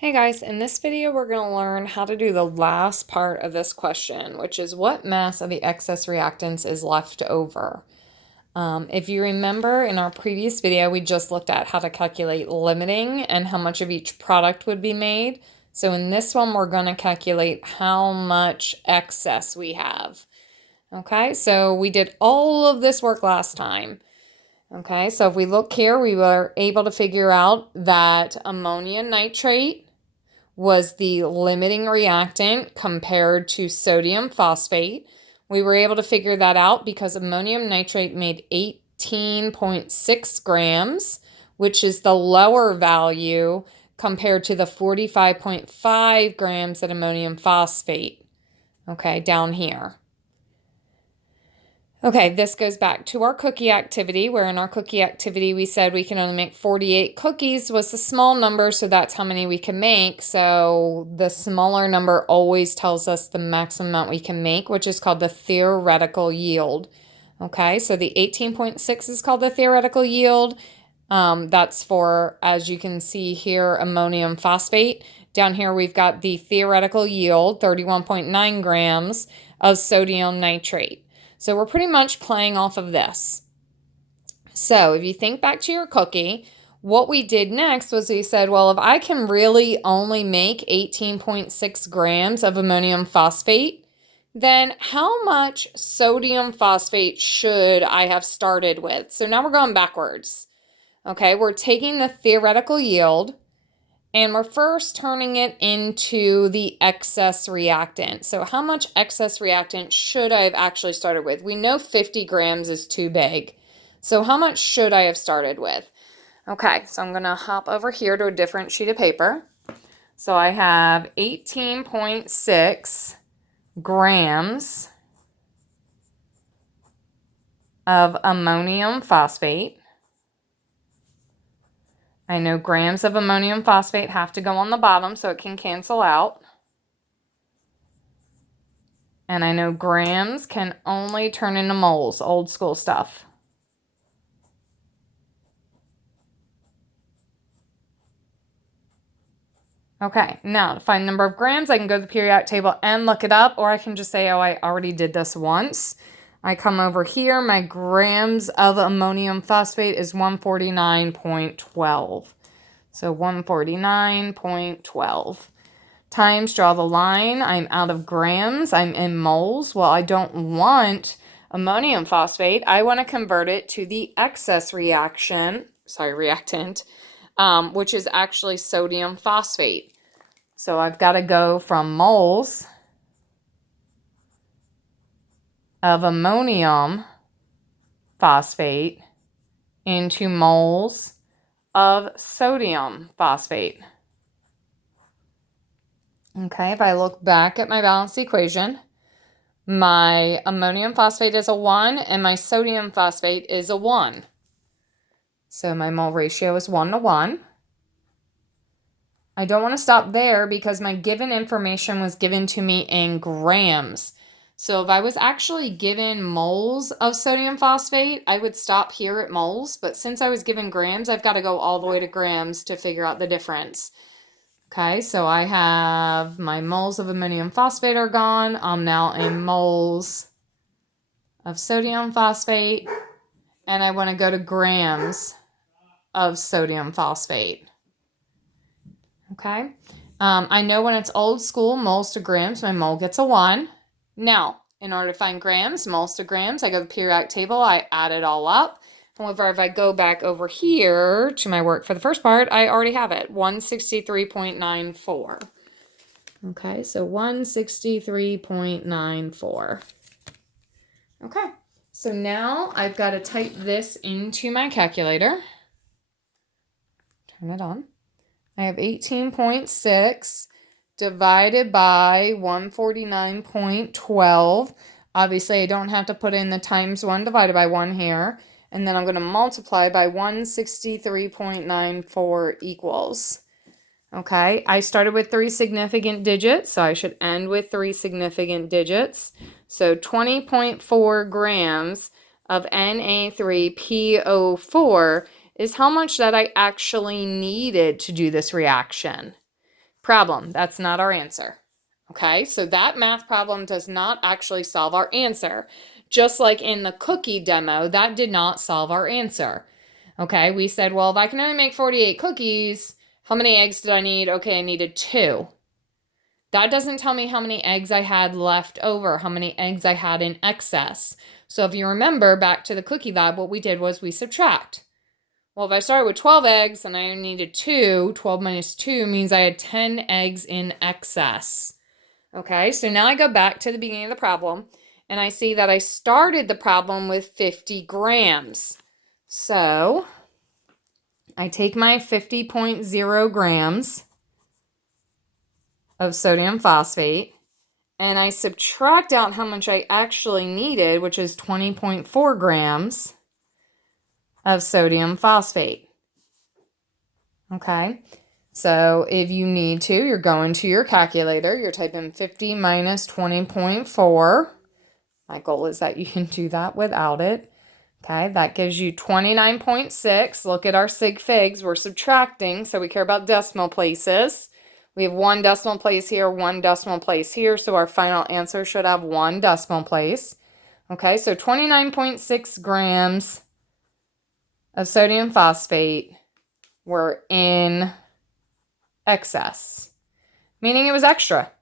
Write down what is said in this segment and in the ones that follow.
Hey guys, in this video we're going to learn how to do the last part of this question, which is what mass of the excess reactants is left over. If you remember in our previous video, we just looked at how to calculate limiting and how much of each product would be made. So in this one, we're going to calculate how much excess we have. Okay, so we did all of this work last time. Okay, so if we look here, we were able to figure out that ammonium nitrate was the limiting reactant compared to sodium phosphate. We were able to figure that out because ammonium nitrate made 18.6 grams, which is the lower value compared to the 45.5 grams at ammonium phosphate, okay, down here. Okay, this goes back to our cookie activity, where in our cookie activity we said we can only make 48 cookies was the small number, so that's how many we can make. So the smaller number always tells us the maximum amount we can make, which is called the theoretical yield. Okay, so the 18.6 is called the theoretical yield. That's for, as you can see here, ammonium phosphate. Down here we've got the theoretical yield, 31.9 grams of sodium nitrate. So we're pretty much playing off of this. So if you think back to your cookie, what we did next was we said, well, if I can really only make 18.6 grams of ammonium phosphate, then how much sodium phosphate should I have started with? So now we're going backwards. Okay, we're taking the theoretical yield, and we're first turning it into the excess reactant. So how much excess reactant should I have actually started with? We know 50 grams is too big. So how much should I have started with? Okay, so I'm going to hop over here to a different sheet of paper. So I have 18.6 grams of ammonium phosphate. I know grams of ammonium phosphate have to go on the bottom so it can cancel out. And I know grams can only turn into moles, old school stuff. Okay, now to find the number of grams, I can go to the periodic table and look it up, or I can just say, oh, I already did this once. I come over here, my grams of ammonium phosphate is 149.12. So 149.12 times, draw the line. I'm out of grams. I'm in moles. Well, I don't want ammonium phosphate. I want to convert it to the excess reactant, which is actually sodium phosphate. So I've got to go from moles of ammonium phosphate into moles of sodium phosphate. Okay, if I look back at my balanced equation, my ammonium phosphate is a 1 and my sodium phosphate is a 1. So my mole ratio is 1 to 1. I don't want to stop there because my given information was given to me in grams. So if I was actually given moles of sodium phosphate, I would stop here at moles. But since I was given grams, I've got to go all the way to grams to figure out the difference. Okay, so I have my moles of ammonium phosphate are gone. I'm now in moles of sodium phosphate. And I want to go to grams of sodium phosphate. Okay, I know when it's old school, moles to grams, my mole gets a 1. Now, in order to find grams, moles to grams, I go to the periodic table, I add it all up. However, if I go back over here to my work for the first part, I already have it, 163.94. Okay, so 163.94. Okay, so now I've got to type this into my calculator. Turn it on. I have 18.6 divided by 149.12. Obviously, I don't have to put in the times 1 divided by 1 here. And then I'm going to multiply by 163.94 equals. Okay, I started with 3 significant digits, so I should end with 3 significant digits. So 20.4 grams of Na3PO4 is how much that I actually needed to do this reaction. problem. That's not our answer. Okay, so that math problem does not actually solve our answer. Just like in the cookie demo, that did not solve our answer. Okay, we said, well, if I can only make 48 cookies, how many eggs did I need? Okay, I needed 2. That doesn't tell me how many eggs I had left over, how many eggs I had in excess. So if you remember back to the cookie lab, what we did was we subtract. Well, if I started with 12 eggs and I only needed 2, 12 minus 2 means I had 10 eggs in excess. Okay, so now I go back to the beginning of the problem and I see that I started the problem with 50 grams. So I take my 50.0 grams of sodium phosphate and I subtract out how much I actually needed, which is 20.4 grams of sodium phosphate. Okay, so if you need to, you're going to your calculator, you're typing 50 minus 20.4. My goal is that you can do that without it. Okay, that gives you 29.6. Look at our sig figs. We're subtracting, so we care about decimal places. We have 1 decimal place here, 1 decimal place here, so our final answer should have 1 decimal place. Okay, so 29.6 grams of sodium phosphate were in excess, meaning it was extra.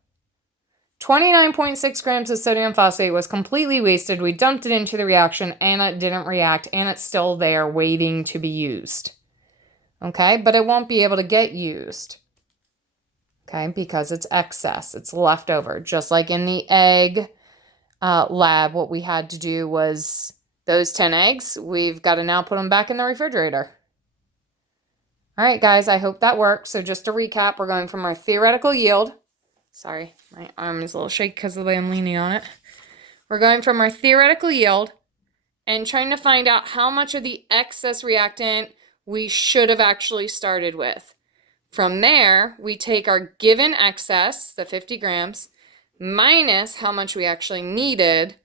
29.6 grams of sodium phosphate was completely wasted. We dumped it into the reaction and it didn't react and it's still there waiting to be used. Okay, but it won't be able to get used. Okay, because it's excess, it's leftover. Just like in the egg lab, what we had to do was those 10 eggs, we've got to now put them back in the refrigerator. All right, guys, I hope that works. So just to recap, we're going from our theoretical yield. Sorry, my arm is a little shaky because of the way I'm leaning on it. We're going from our theoretical yield and trying to find out how much of the excess reactant we should have actually started with. From there, we take our given excess, the 50 grams, minus how much we actually needed,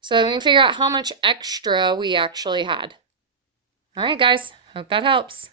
so we can figure out how much extra we actually had. All right, guys, hope that helps.